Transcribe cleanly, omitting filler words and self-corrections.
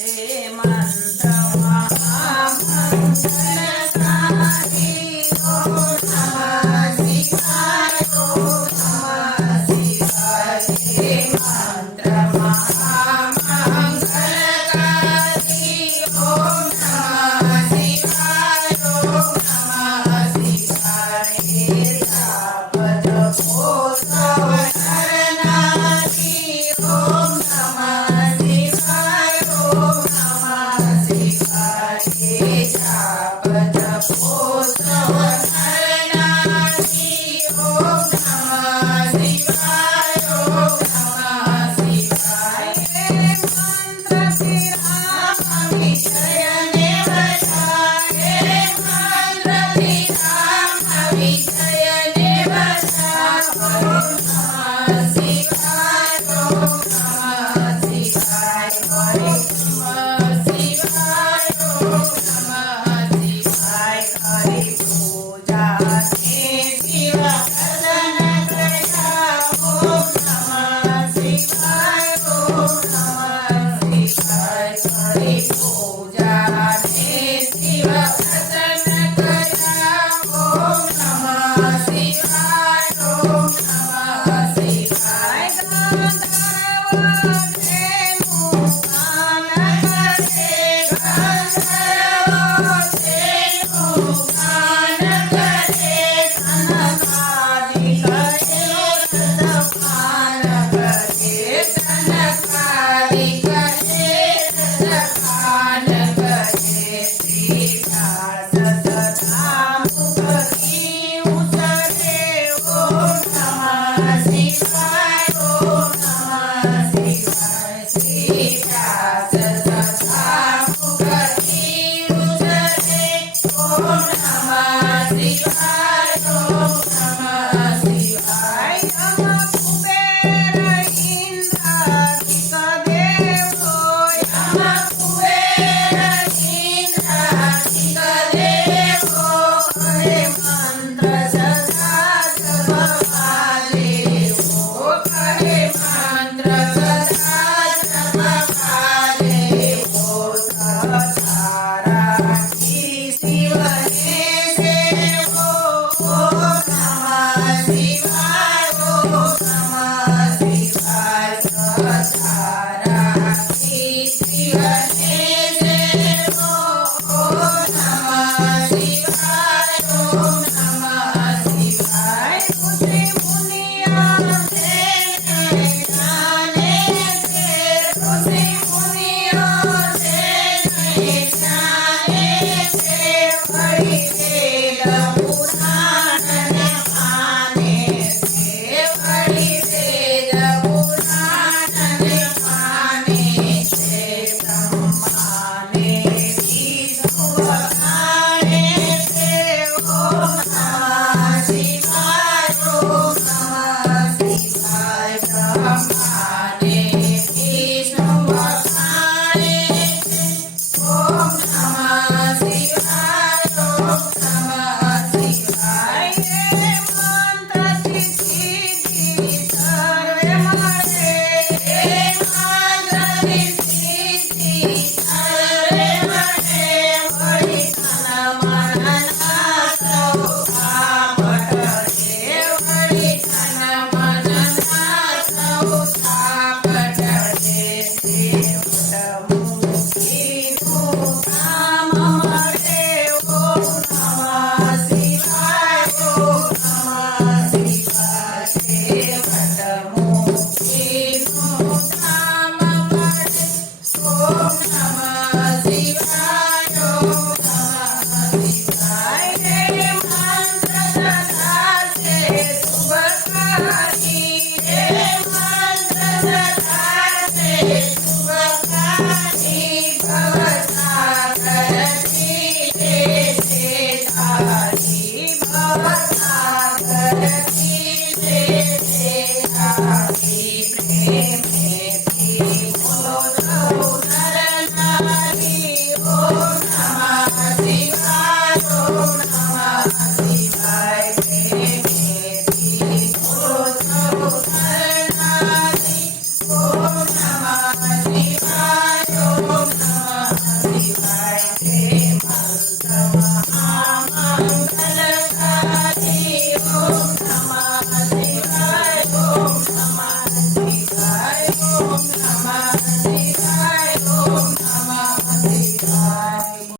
हे मंत्र महामंगलकारी ओम नमः शिवाय ओम नमः शिवाय हे मंत्र महामंगलकारी ओम नमः शिवाय ओम नमः शिवाय हे जाप जपो तव शरणागति ओम नमः शिवाय ओम नमः शिवाय हे जाप जपो तव शरणागति ओम नमः शिवाय ओम नमः शिवाय हे मंत्र श्रीराम विजय ने बजाए हे मंत्र श्रीराम विजय ने बजाए ओम नमः शिवाय ओम नमः शिवाय हरे नमः शिवाय ओम नमः शिवाय हरि पूजा के शिव प्रसन्न करा ओम नमः शिवाय ओम नमः शिवाय हरि पूजा के शिव प्रसन्न करा ओम नमः शिवाय ओम नमः शिवाय गंधर्व धेनु गान करे गंधर्व धेनु गान करे कनकादि करे रसपान करे कनकादि करे रसपान करे श्रीदास सदा मुखी उतरे ओम नमः शिवाय ओम नमः शिवाय श्रीदास सदा मुखी उतरे ओम नमः शिवाय ओम नमः शिवाय यम कुबेर इंद्रादिक देवो यम कुबेर इंद्रादिक देवो हरे मंत्र सदा जपवाले हो हरे मंत्र सदा जपवाले हो सदारा की शिवने सेवो ओम नमः शिवाय ओम नमः शिवाय सदारा की शिवने सेवो ओम नमः शिवाय ओम नमः शिवाय ऋषि मुनिया से जाने से ऋषि मुनिया से जाने से हरि वेद पुराण पाने से हरि वेद पुराण पाने से ब्रह्मा ने विष्णु बखाने से ओम नमः शिवाय ओम नमः शिवाय ब्रह्मा ने विष्णु बखाने से ओम नमः शिवाय ओम नमः शिवाय हे मंत्र सिद्धि सर्वे मरे हे मंत्र सिद्धि सर्वे मरे हरि तन मन नाथ उठापट हे हरि तन मन नाथ उठापट हे देवत मुक्ति काम हरे ओम नमः शिवाय ओम नमः शिवाय देवत मुक्ति काम हरे ओम नमः शिवाय ओम नमः शिवाय हे मंत्र सदा से शुभकारी हे मंत्र सदा से शुभकारी भवसागर तीरे से तारी भवसागर तीरे से तारी प्रेम बोलो नर नारी ओ रामा